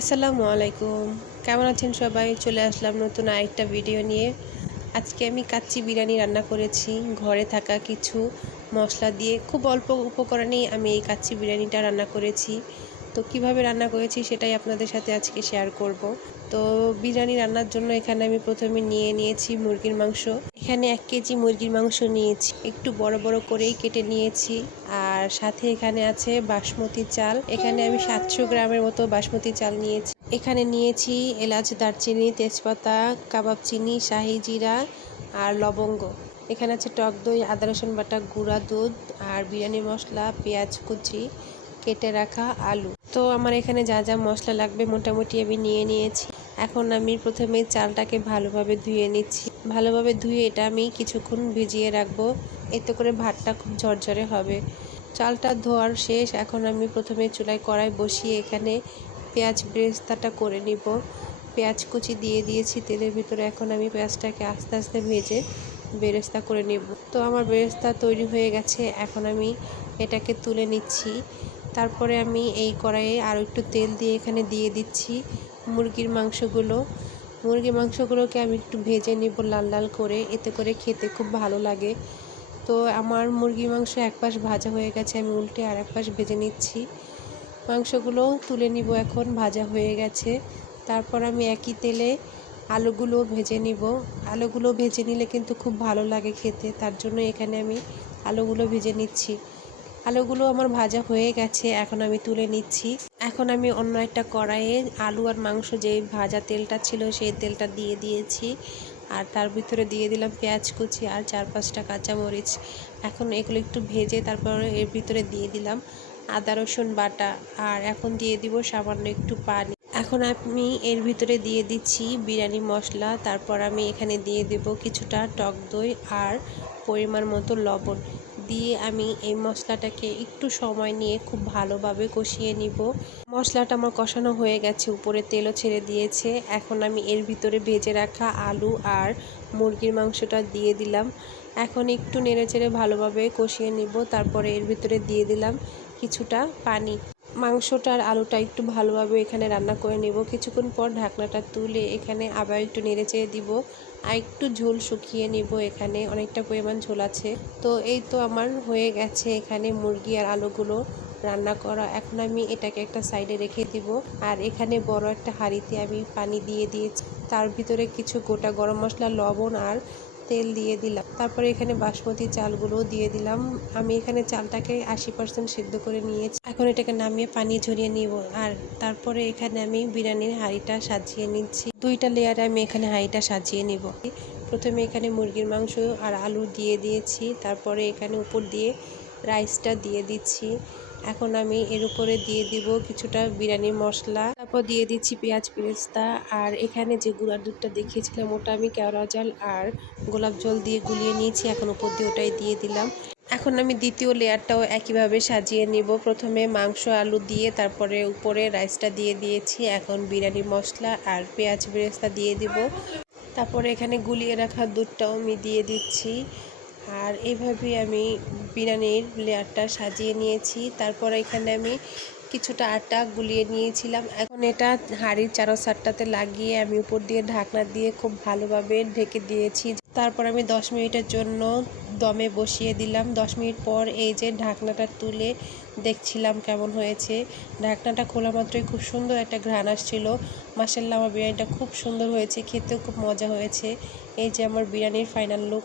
আসসালামু আলাইকুম। কেমন আছেন সবাই? চলে আসলাম নতুন আরেকটা ভিডিও নিয়ে। আজকে আমি কাচ্চি বিরিয়ানি রান্না করেছি। ঘরে থাকা কিছু মশলা দিয়ে খুব অল্প উপকরণেই আমি এই কাচ্চি বিরিয়ানিটা রান্না করেছি। তো কিভাবে রান্না করেছি সেটাই আপনাদের সাথে আজকে শেয়ার করব। তো বিরিয়ানি রান্নার জন্য এখানে আমি প্রথমে নিয়েছি মুরগির মাংস। এখানে 1 কেজি মুরগির মাংস নিয়েছি, একটু বড় বড় করেই কেটে নিয়েছি। আর সাথে এখানে আছে বাসমতি চাল। এখানে আমি 700 গ্রামের মতো বাসমতি চাল নিয়েছি। এখানে নিয়েছি এলাচ, দারচিনি, তেজপাতা, কাবাব চিনি, শাহি জিরা আর লবঙ্গ। এখানে আছে টক দই, আদা রসুন বাটা, গুঁড়া দুধ আর বিরিয়ানি মশলা, পেঁয়াজ কুচি, কেটে রাখা আলু। তো আমার এখানে যা যা মশলা লাগবে মোটামুটি আমি নিয়ে নিয়েছি। এখন আমি প্রথমে চালটাকে ভালোভাবে ধুয়ে নিচ্ছি। ভালোভাবে ধুয়ে এটা আমি কিছুক্ষণ ভিজিয়ে রাখবো, এতে করে ভাতটা খুব ঝরঝরে হবে। চালটা ধোয়ার শেষ। এখন আমি প্রথমে চুলায় কড়াই বসিয়ে এখানে পেঁয়াজ বেরেস্তাটা করে নিব। পেঁয়াজ কুচি দিয়ে দিয়েছি তেলের ভিতরে। এখন আমি পেঁয়াজটাকে আস্তে আস্তে ভেজে বেরেস্তা করে নেব। তো আমার বেরেস্তা তৈরি হয়ে গেছে। এখন আমি এটাকে তুলে নিচ্ছি। তারপরে আমি এই কড়াইয়ে আরও একটু তেল দিয়ে এখানে দিয়ে দিচ্ছি মুরগির মাংসগুলো। মুরগির মাংসগুলোকে আমি একটু ভেজে নিব লাল লাল করে, এতে করে খেতে খুব ভালো লাগে। তো আমার মুরগির মাংস এক পাশ ভাজা হয়ে গেছে, আমি উল্টে আর এক পাশ ভেজে নিচ্ছি। মাংসগুলো তুলে নিব, এখন ভাজা হয়ে গেছে। তারপর আমি একই তেলে আলুগুলো ভেজে নিব। আলুগুলো ভেজে নিলে কিন্তু খুব ভালো লাগে খেতে, তার জন্য এখানে আমি আলুগুলো ভেজে নিচ্ছি। আলুগুলো আমার ভাজা হয়ে গেছে, এখন আমি তুলে নিচ্ছি। এখন আমি অন্য একটা কড়াইয়ে আলু আর মাংস যে ভাজা তেলটা ছিল সেই তেলটা দিয়ে দিয়েছি। আর তার ভিতরে দিয়ে দিলাম পেঁয়াজ কুচি আর 4-5টা কাঁচামরিচ। এখন এগুলো একটু ভেজে তারপরে এর ভিতরে দিয়ে দিলাম আদা রসুন বাটা। আর এখন দিয়ে দিব সামান্য একটু পানি। এখন আমি এর ভিতরে দিয়ে দিচ্ছি বিরিয়ানি মশলা। তারপর আমি এখানে দিয়ে দেব কিছুটা টক দই আর পরিমাণ মতো লবণ দিয়ে আমি এই মশলাটাকে একটু সময় নিয়ে খুব ভালোভাবে কষিয়ে নিব। মশলাটা আমার কষানো হয়ে গেছে, উপরে তেলও ছেড়ে দিয়েছে। এখন আমি এর ভিতরে ভেজে রাখা আলু আর মুরগির মাংসটা দিয়ে দিলাম। এখন একটু নেড়েচেড়ে ভালোভাবে কষিয়ে নিব। তারপরে এর ভিতরে দিয়ে দিলাম কিছুটা পানি। মাংসটা আর আলুটা একটু ভালোভাবে এখানে রান্না করে নেব। কিছুক্ষণ পর ঢাকনাটা তুলে এখানে আবার একটু নেড়েচেড়ে দিব আর একটু ঝোল শুকিয়ে নেব। এখানে অনেকটা পরিমাণ ঝোল আছে। তো এই তো আমার হয়ে গেছে এখানে মুরগি আর আলুগুলো রান্না করা। এখন আমি এটাকে একটা সাইডে রেখে দিব। আর এখানে বড় একটা হাঁড়িতে আমি পানি দিয়ে দিয়েছি, তার ভিতরে কিছু গোটা গরম মশলা, লবণ আর তেল দিয়ে দিলাম। তারপরে এখানে বাসমতি চালগুলো দিয়ে দিলাম। আমি এখানে চালটাকে 80% সিদ্ধ করে নিয়েছি। এখন এটাকে নামিয়ে পানি ঝরিয়ে নিব। আর তারপরে এখানে আমি বিরিয়ানির হাঁড়িটা সাজিয়ে নিচ্ছি। 2টা লেয়ারে আমি এখানে হাঁড়িটা সাজিয়ে নিব। প্রথমে এখানে মুরগির মাংস আর আলু দিয়ে দিয়েছি, তারপরে এখানে উপর দিয়ে রাইসটা দিয়ে দিচ্ছি। এখন আমি এর উপরে দিয়ে দিব কিছুটা বিরিয়ানির মশলা, তারপর দিয়ে দিচ্ছি পেঁয়াজ বেরেস্তা। আর এখানে যে গুঁড়ার দুধটা দেখিয়েছিলাম ওটা আমি কেওড়া জল আর গোলাপ জল দিয়ে গুলিয়ে নিয়েছি। এখন উপর দিয়ে ওটাই দিয়ে দিলাম। এখন আমি দ্বিতীয় লেয়ারটাও একইভাবে সাজিয়ে নিব। প্রথমে মাংস আলু দিয়ে তারপরে উপরে রাইসটা দিয়ে দিয়েছি। এখন বিরিয়ানি মশলা আর পেঁয়াজ বেরেস্তা দিয়ে দিব। তারপরে এখানে গুলিয়ে রাখা দুধটাও আমি দিয়ে দিচ্ছি। আর এইভাবেই আমি বিরিয়ানির লেয়ারটা সাজিয়ে নিয়েছি। তারপর এখানে আমি কিছুটা আটা গুলিয়ে নিয়েছিলাম। এখন এটা হাঁড়ির চারোসাইডটাতে লাগিয়ে আমি উপর দিয়ে ঢাকনা দিয়ে খুব ভালোভাবে ঢেকে দিয়েছি। তারপর আমি 10 মিনিটের জন্য দমে বসিয়ে দিলাম। 10 মিনিট পর এই যে ঢাকনাটা তুলে দেখছিলাম কেমন হয়েছে। ঢাকনাটা খোলা মাত্রই খুব সুন্দর একটা ঘ্রাণ আসছিল। মাশাআল্লাহ, আমার বিরিয়ানিটা খুব সুন্দর হয়েছে, খেতেও খুব মজা হয়েছে। এই যে আমার বিরিয়ানির ফাইনাল লুক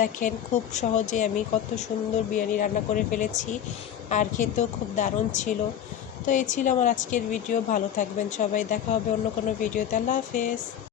দেখেন। খুব সহজে আমি কত সুন্দর বিরিয়ানি রান্না করে ফেলেছি, আর খেতেও খুব দারুণ ছিল। তো এই ছিল আমার আজকের ভিডিও। ভালো থাকবেন সবাই, দেখা হবে অন্য কোনো ভিডিওতে। আল্লাহ হাফেজ।